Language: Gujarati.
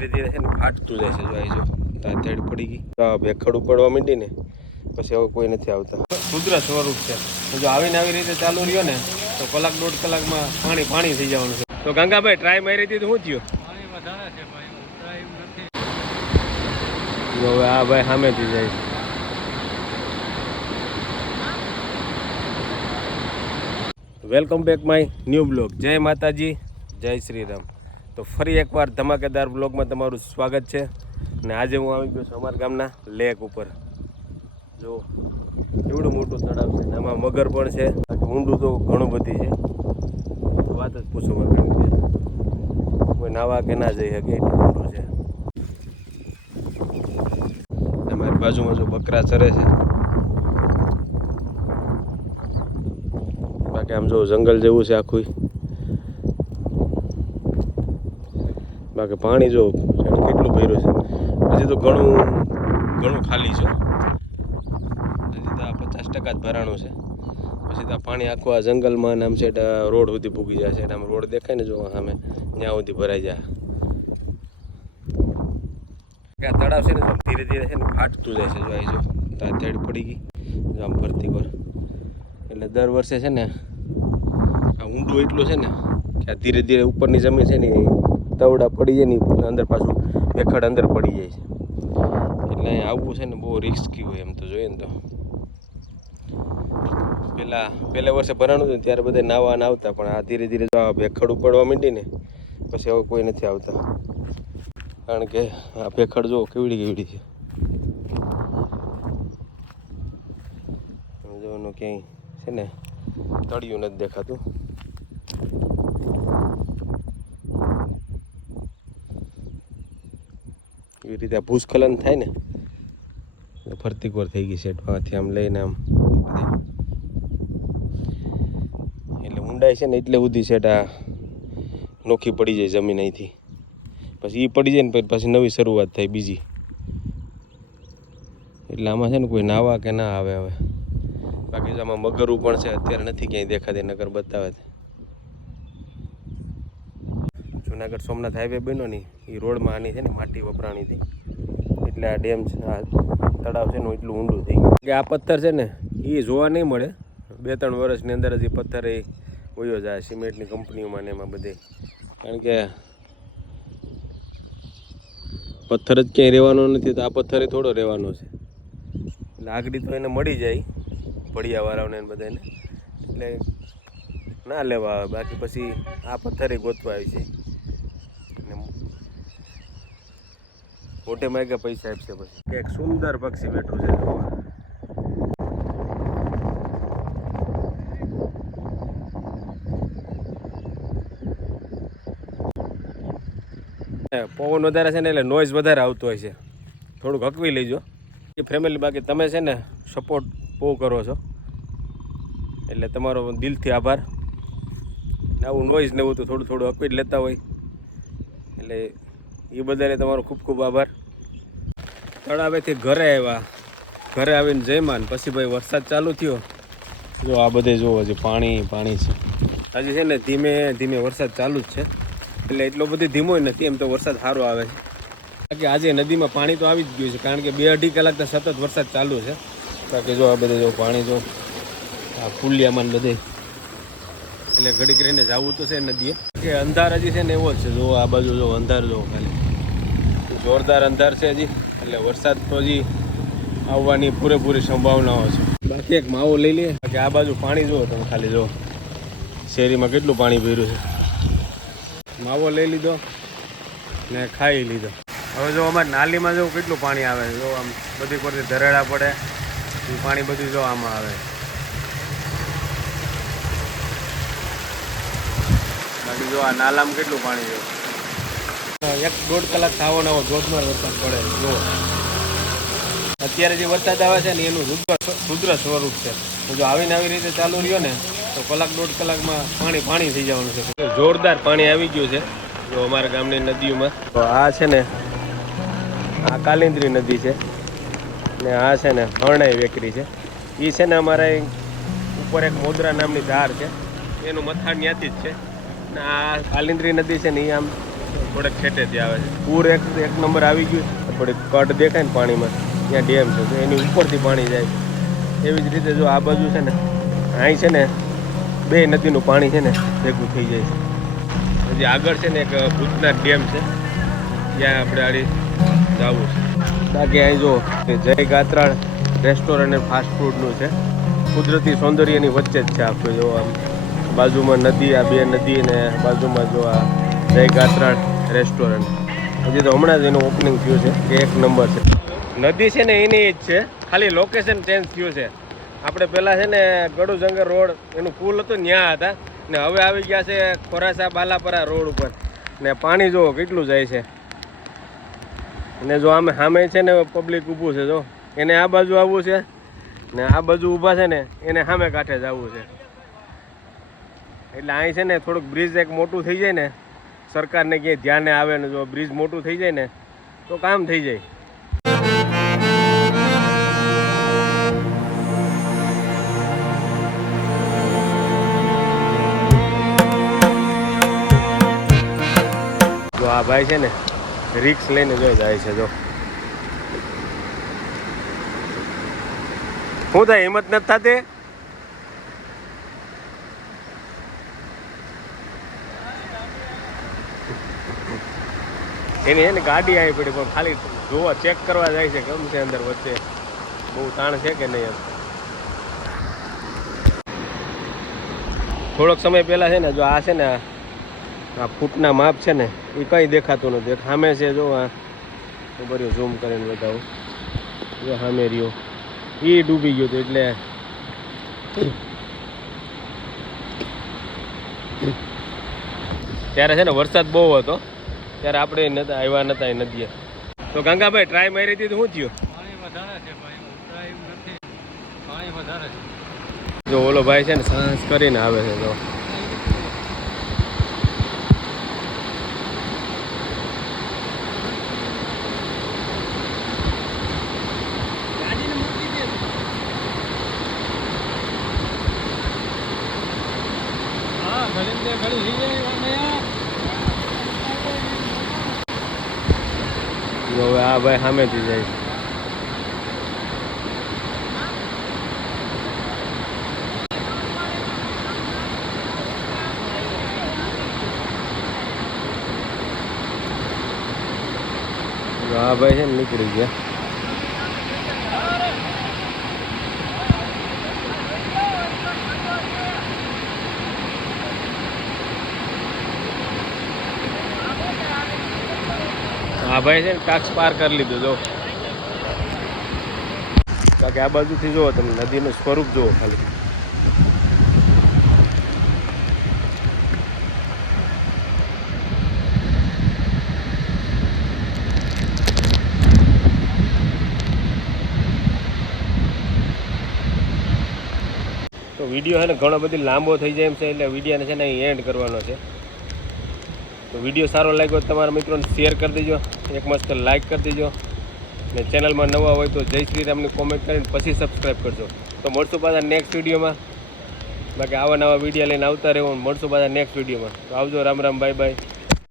ધીરે ધીરે છે ને ફાટતું જાય છે. જો આવી જો ત્યાં થેડ પડી ગઈ તો ભેખડ પડવા માંડી ને પછી હવે કોઈ નથી આવતા. રુદ્ર સ્વરૂપ છે. જો આવીને આવી રીતે ચાલુ રહ્યો ને તો કલાક દોઢ કલાકમાં પાણી થઈ જવાનું છે. તો ગંગાભાઈ ટ્રાય મારી હતી તો શું થયું? હવે આ ભાઈ સામેથી જાય છે. Welcome back my new blog. જય માતાજી, જય શ્રી રામ. તો ફરી એકવાર ધમાકેદાર બ્લોગમાં તમારું સ્વાગત છે. અને આજે હું આવી ગયો છું અમારા ગામના લેક ઉપર. જો એવડું મોટું તળાવ છે ને આમાં મગર પણ છે. બાકી ઊંડું તો ઘણું બધી છે, વાત જ પૂછો માં. કારણ કે કોઈ નાવા કે ના જઈ શકે એટલું ઊંડું છે. અમારી બાજુમાં જો બકરા ચરે છે. બાકી આમ જો જંગલ જેવું છે આખું. બાકી પાણી જો કેટલું ભર્યું છે. હજી તો ઘણું ખાલી છે. હજી તો આ 50% જ ભરાણું છે. પછી તો પાણી આખું આ જંગલમાં આમ છે રોડ સુધી પૂગી જાય છે. આમ રોડ દેખાય ને જો સામે ત્યાં સુધી ભરાઈ જાય. આ તળાવ છે ને ધીરે ધીરે છે ને ફાટતું જાય છે. જો આવી જો ત્યાં થેડ પડી ગઈ જો આમ ફરતી વાર. એટલે દર વર્ષે છે ને આ ઊંડું એટલું છે ને કે આ ધીરે ધીરે ઉપરની જમીન છે ને તવડા પડી જાય ને અંદર પાછું ભેખડ અંદર પડી જાય છે. એટલે અહીં આવવું છે ને બહુ રિસ્કી હોય એમ તો જોઈએ ને તો. પહેલા વર્ષે ભરાણું હતું ત્યારે બધા નાવા આવતા, પણ આ ધીરે ધીરે જો આ ભેખડ પડવા માંડી ને પછી હવે કોઈ નથી આવતા. કારણ કે આ ભેખડ જો કેવડી છે. જો એનું ક્યાંય છે ને તળિયું નથી દેખાતું. એવી રીતે ભૂસ્ખલન થાય ને ફરતી કોર થઈ ગઈ છે એમાંથી આમ લઈને આમ એટલે ઊંડાઈ છે ને એટલે સુધી છે આ નોખી પડી જાય જમીન અહીંથી. પછી એ પડી જાય ને પછી નવી શરૂઆત થાય બીજી. એટલે આમાં છે ને કોઈ નાવા કે ના આવે હવે. બાકી આમાં મગરું પણ છે, અત્યારે નથી ક્યાંય દેખાતી, નગર બતાવે. જુનાગઢ સોમનાથ હાઈવે બન્યો ને એ રોડમાં આની છે ને માટી વપરાણી હતી. એટલે આ ડેમ છે, આ તળાવ છે ને એટલું ઊંડું થઈ ગયું કે આ પથ્થર છે ને એ જોવા નહીં મળે. 2-3 વર્ષની અંદર જ એ પથ્થર એ વયો જાય સિમેન્ટની કંપનીઓમાં ને એમાં બધે. કારણ કે પથ્થર જ ક્યાંય રહેવાનો નથી તો આ પથ્થર થોડો રહેવાનો છે. એટલે આગળ તો એને મળી જાય ભડિયાવાળાઓને બધાને, એટલે ના લેવા આવે. બાકી પછી આ પથ્થરે ગોતવા આવી છે. મોટે માગે પૈસા આપશે. પછી એક સુંદર પક્ષી બેઠું છે. પવન વધારે છે ને એટલે નોઈઝ વધારે આવતો હોય છે. થોડુંક હકવી લેજો એ ફેમિલી. બાકી તમે છે ને સપોર્ટ બહુ કરો છો એટલે તમારો દિલથી આભાર. ને આવું નોઈઝ ને એવું તો થોડું હકવી જ લેતા હોય એટલે એ બધાને તમારો ખૂબ ખૂબ આભાર. તળાવેથી ઘરે આવ્યા, ઘરે આવીને જઈમાં પછી ભાઈ વરસાદ ચાલુ થયો. જો આ બધે જુઓ હજી પાણી છે. હજી છે ને ધીમે ધીમે વરસાદ ચાલુ જ છે. એટલે એટલો બધો ધીમો નથી, એમ તો વરસાદ સારો આવે છે. બાકી આજે નદીમાં પાણી તો આવી જ ગયું છે, કારણ કે 2-2.5 કલાક સતત વરસાદ ચાલુ છે. બાકી જો આ બધે જો પાણી જો આ પુલિયામાં બધે, એટલે ઘડી કરીને જવું તો છે નદીએ. કે અંધાર હજી છે ને એવો જ છે. જો આ બાજુ જો અંધાર જો ખાલી જોરદાર અંધાર છે હજી. એટલે વરસાદ તો હજી આવવાની પૂરેપૂરી સંભાવનાઓ છે. બાકી એક માવો લઈ લઈએ. બાકી આ બાજુ પાણી જુઓ તમે ખાલી જો શેરીમાં કેટલું પાણી ભર્યું છે. માવો લઈ લીધો ને ખાઈ લીધો. હવે જો અમારે નાલીમાં જો કેટલું પાણી આવે જો આમ બધી પરથી ધરેડા પડે એ પાણી બધું જો આમાં આવે. બાકી જો આ નાલામાં કેટલું પાણી જો 1-1.5 કલાક થવાનો ધોધમાર વરસાદ પડે. જો અત્યારે જે વરસાદ આવે છે ને એનું રુદ્ર સ્વરૂપ છે. જો આવીને આવી રીતે ચાલુ રહ્યો ને તો 1-1.5 કલાકમાં પાણી થઈ જવાનું છે. જોરદાર પાણી આવી ગયું છે જો અમારા ગામની નદીઓમાં. તો આ છે ને આ કાલિંદ્રી નદી છે ને આ છે ને હરણાઈ વેકરી છે. એ છે ને અમારા ઉપર એક મોદરા નામની ધાર છે, એનું મથાણ ત્યાંથી જ છે. ને આ કાલિંદ્રી નદી છે ને એ આમ થોડેક ખેટેથી આવે છે. પૂર એક નંબર આવી ગયું. થોડીક કટ દેખાય ને પાણીમાં, ત્યાં ડેમ છે તો એની ઉપરથી પાણી જાય. એવી જ રીતે જો આ બાજુ છે ને, અહીં છે ને બે નદીનું પાણી છે ને ભેગું થઈ જાય છે. હજી આગળ છે ને એક ભૂતનાથ ડેમ છે, ત્યાં આપણે આડી જવું છે. બાકી અહીં જો જય ગાત્રાળ રેસ્ટોરન્ટ અને ફાસ્ટ ફૂડનું છે. કુદરતી સૌંદર્યની વચ્ચે જ છે આખું. જો આમ બાજુમાં નદી, આ બે નદી ને બાજુમાં જો આ જય ગાત્રાળ રેસ્ટોરન્ટ. હજી તો હમણાં જ એનું ઓપનિંગ થયું છે, કે એક નંબર છે. નદી છે ને એની જ છે, ખાલી લોકેશન ચેન્જ થયું છે. આપણે પહેલાં છે ને ગડુજંગર રોડ એનું પુલ હતું ત્યાં હતા ને હવે આવી ગયા છે ખોરાસા બાલાપરા રોડ ઉપર. ને પાણી જુઓ કેટલું જાય છે. અને જો આમે સામે છે ને પબ્લિક ઊભું છે, જો એને આ બાજુ આવવું છે ને આ બાજુ ઊભા છે ને એને સામે કાંઠે જ આવવું છે. એટલે અહીં છે ને થોડુંક બ્રિજ એક મોટું થઈ જાય ને, સરકારને ક્યાંય ધ્યાને આવે ને જો બ્રિજ મોટું થઈ જાય ને તો કામ થઈ જાય. જો આ ભાઈ છે ને રિક્સ લઈને જો જાય છે. જો શું થાય, હિંમત નથી થતી? એની છે ને ગાડી આવી પડી, પણ ખાલી જોવા ચેક કરવા જાય છે કેમ છે અંદર વચ્ચે, બહુ તાણ છે કે નહીં. એમ થોડોક સમય પહેલાં છે ને જો આ છે ને આ ફૂટના માપ છે ને એ કંઈ દેખાતું નથી. સામે છે જો આ બર્યું ઝૂમ કરીને બતાવું. જો સામે રહ્યો એ ડૂબી ગયો હતું. એટલે ત્યારે છે ને વરસાદ બહુ હતો, ત્યારે આપણે નતા આવ્યા નતા એ નદીએ. તો ગંગાભાઈ ટ્રાય મારી હતી તો શું થયું? જો ઓલો ભાઈ છે ને સાહસ કરીને આવે છે. જો હવે આ ભાઈ સામેથી જાય છે. આ ભાઈ છે ને નીકળી ગયા. આ ભાઈ છે ને ટાક્સ પાર કરી લીધું. જો બાકી આ બાજુથી જુઓ તમે નદીનું સ્વરૂપ જુઓ ખાલી. તો વિડીયો છે ને ઘણો બધી લાંબો થઈ જાય એમ છે, એટલે વિડીયોને છે ને અહીં એન્ડ કરવાનો છે. તો વિડીયો સારો લાગ્યો તમારા મિત્રોને શેર કરી દેજો, એક મસ્ત લાઇક કરી દેજો ને ચેનલમાં નવા હોય તો જય શ્રી રામની કોમેન્ટ કરીને પછી સબસ્ક્રાઈબ કરજો. તો મળશું પાછા નેક્સ્ટ વિડીયોમાં. બાકી આવા નવા વિડીયો લઈને આવતા રહેવું. મળશું પાછા નેક્સ્ટ વિડીયોમાં. તો આવજો. Ram Ram, bye bye.